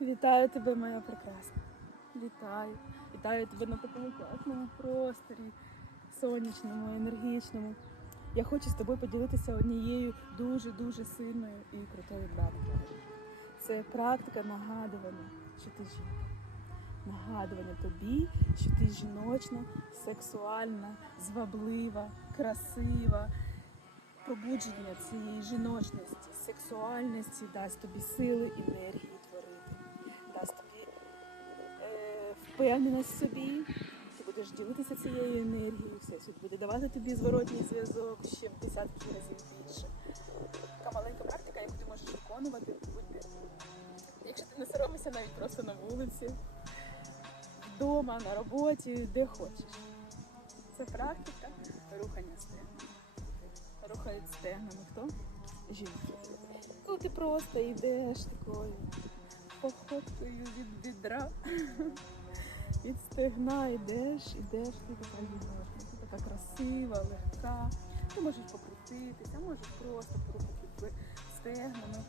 Вітаю тебе, моя прекрасна. Вітаю. Вітаю тебе на такому класному просторі, сонячному, енергічному. Я хочу з тобою поділитися однією дуже-дуже сильною і крутою практикою. Це практика нагадування, що ти жінка. Нагадування тобі, що ти жіночна, сексуальна, зваблива, красива. Пробудження цієї жіночності, сексуальності дасть тобі сили, енергії впевненість в собі. Ти будеш ділитися цією енергією, всесвіт буде давати тобі зворотній зв'язок ще в десятки разів більше. Така маленька практика, яку ти можеш виконувати будь-де. Якщо ти не соромишся навіть просто на вулиці, вдома, на роботі, де хочеш. Це практика рухання стегна. Рухають стегнами хто? Жінки. Коли ти просто йдеш такою походкою від бідра, від стегна йдеш, йдеш, ти така жіночна, ти така красива, легка. Ти можеш покрутитися, можеш просто порухати стегнами,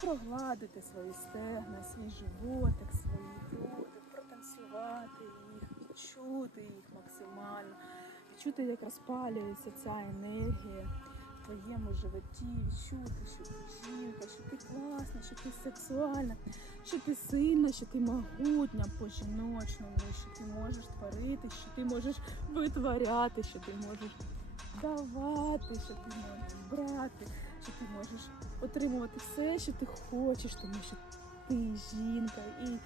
прогладити свої стегна, свій животик, свої груди, протанцювати їх, відчути їх максимально, відчути, як розпалюється ця енергія твоєму животі, відчути, що ти жінка, що ти класна, що ти сексуальна, що ти сильна, що ти могутня по-жіночному, що ти можеш творити, що ти можеш витворяти, що ти можеш давати, що ти можеш брати, що ти можеш отримувати все, що ти хочеш, тому що ти жінка і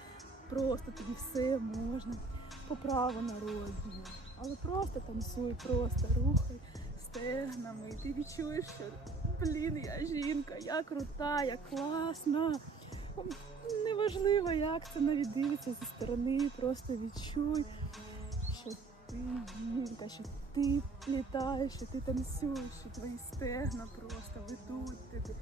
просто тобі все можна по праву народження. Але просто танцюй, просто рухай стегнами, і ти відчуєш, що блін, я жінка, я крута, я класна. Неважливо, як це навіть дивиться зі сторони, просто відчуй, що ти жінка, що ти літаєш, що ти танцюєш, що твої стегна просто ведуть тебе.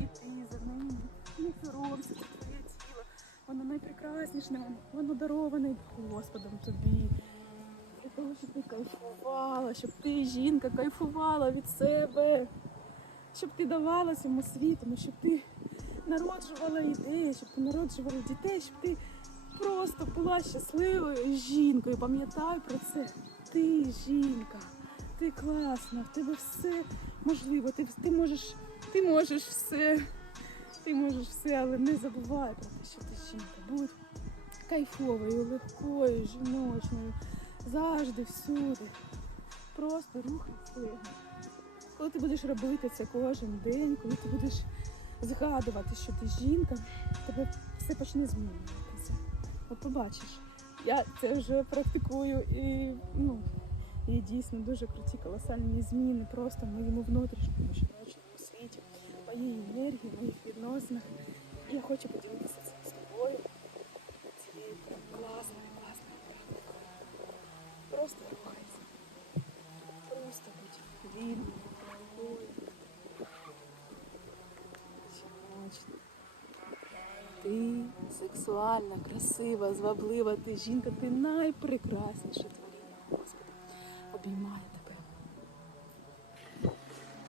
І ти за ними не соромся, це твоє тіло. Воно найпрекрасніше, воно- дароване Господом тобі. Того, щоб ти кайфувала, щоб ти, жінка, кайфувала від себе, щоб ти давала цьому світу, щоб ти народжувала ідеї, щоб ти народжувала дітей, щоб ти просто була щасливою жінкою. Пам'ятай про це. Ти жінка, ти класна, в тебе все можливо, ти, ти можеш, ти можеш все, ти можеш все, але не забувай про те, що ти жінка. Будь кайфовою, легкою, жіночною, завжди, всюди. Просто рухай стегна. Коли ти будеш робити це кожен день, коли ти будеш згадувати, що ти жінка, тебе все почне змінюватися. От побачиш, я це вже практикую і ну, і дійсно дуже круті, колосальні зміни просто в моєму внутрішньому жіночному світі, моїй енергії, моїх відносинах. І я хочу поділитися цим з тобою, цією класною. Просто рухайся. Просто будь вільною, дорогою. Жіночною. Ти сексуальна, красива, зваблива, ти жінка, ти найпрекрасніше творіння Господи. Обіймаю